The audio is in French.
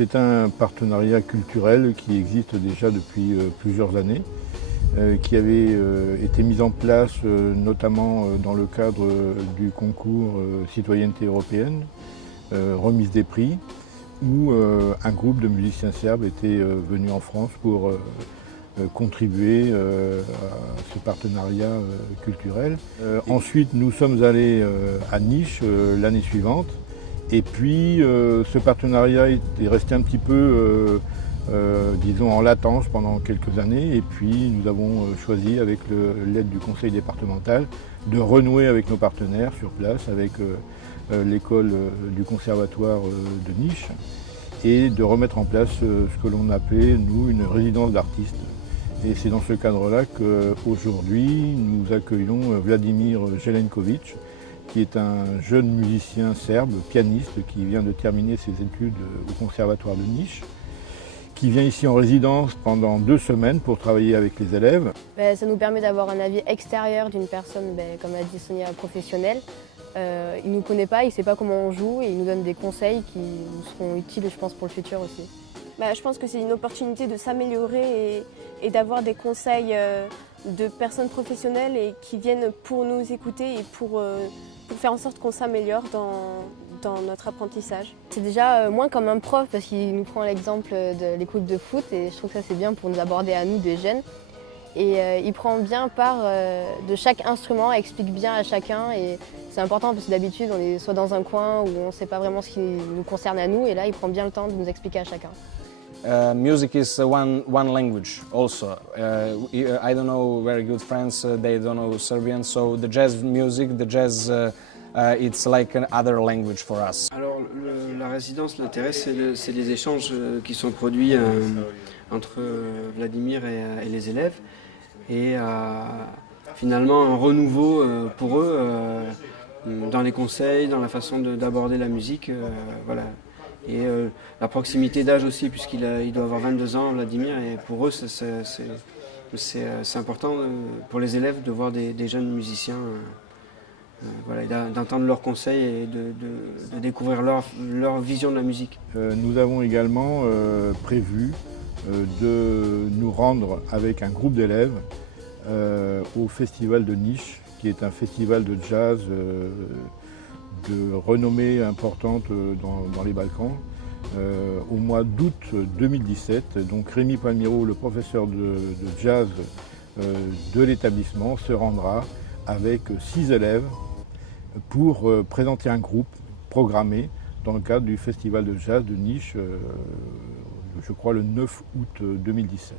C'est un partenariat culturel qui existe déjà depuis plusieurs années, qui avait été mis en place notamment dans le cadre du concours Citoyenneté européenne, remise des prix, où un groupe de musiciens serbes était venu en France pour contribuer à ce partenariat culturel. Ensuite, nous sommes allés à Niš l'année suivante. Et puis, ce partenariat est resté un petit peu, disons, en latence pendant quelques années. Et puis, nous avons choisi, avec l'aide du conseil départemental, de renouer avec nos partenaires sur place, avec l'école du conservatoire de Niš, et de remettre en place ce que l'on appelait, nous, une résidence d'artistes. Et c'est dans ce cadre-là qu'aujourd'hui, nous accueillons Vladimir Jelenković, qui est un jeune musicien serbe, pianiste, qui vient de terminer ses études au conservatoire de Niš, qui vient ici en résidence pendant 2 semaines pour travailler avec les élèves. Ça nous permet d'avoir un avis extérieur d'une personne, comme a dit Sonia, professionnelle. Il ne nous connaît pas, il ne sait pas comment on joue et il nous donne des conseils qui nous seront utiles, je pense, pour le futur aussi. Je pense que c'est une opportunité de s'améliorer et d'avoir des conseils de personnes professionnelles et qui viennent pour nous écouter et pour faire en sorte qu'on s'améliore dans notre apprentissage. C'est déjà moins comme un prof parce qu'il nous prend l'exemple de l'équipe de foot et je trouve que ça c'est bien pour nous aborder à nous, des jeunes. Et il prend bien part de chaque instrument, explique bien à chacun et c'est important parce que d'habitude on est soit dans un coin où on ne sait pas vraiment ce qui nous concerne à nous et là il prend bien le temps de nous expliquer à chacun. Music is one language also. I don't know very good French, they don't know Serbian, so the jazz music, the jazz, it's like another language for us. Alors la résidence, l'intérêt c'est les échanges qui sont produits entre Vladimir et les élèves et finalement un renouveau pour eux dans les conseils, dans la façon d'aborder la musique. Voilà. Et la proximité d'âge aussi, puisqu'il doit avoir 22 ans, Vladimir, et pour eux c'est important pour les élèves de voir des jeunes musiciens, voilà, d'entendre leurs conseils et de découvrir leur vision de la musique. Nous avons également prévu de nous rendre avec un groupe d'élèves au festival de Niš, qui est un festival de jazz de renommée importante dans les Balkans, au mois d'août 2017. Donc Rémi Palmiro, le professeur de jazz de l'établissement, se rendra avec 6 élèves pour présenter un groupe programmé dans le cadre du festival de jazz de Niš, je crois le 9 août 2017.